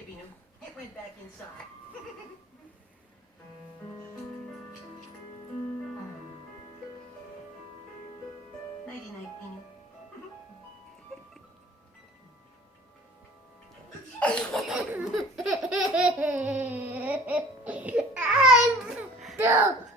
Okay, Binu. It went back inside. Nighty night, Binu. Stop.